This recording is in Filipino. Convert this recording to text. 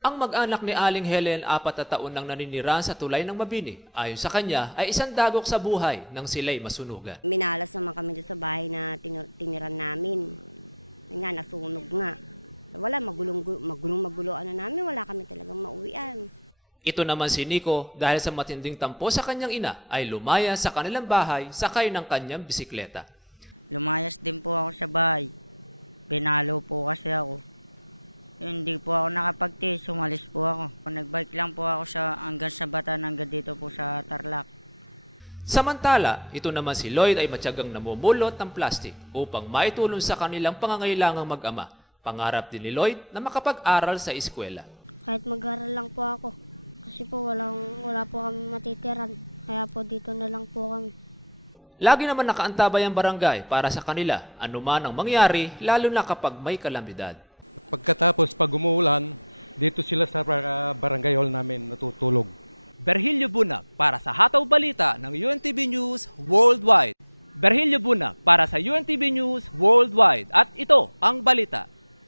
Ang mag-anak ni Aling Helen 4 na taon nang naninirahan sa tulay ng Mabini. Ayon sa kanya ay isang dagok sa buhay nang sila'y masunugan. Ito naman si Nico dahil sa matinding tampo sa kanyang ina ay lumaya sa kanilang bahay sakay ng kanyang bisikleta. Samantala, ito naman si Lloyd ay matyagang namumulot ng plastic upang maitulong sa kanilang pangangailangang mag-ama. Pangarap din ni Lloyd na makapag-aral sa eskwela. Lagi naman nakaantabay ang barangay para sa kanila, anuman ang mangyari lalo na kapag may kalamidad.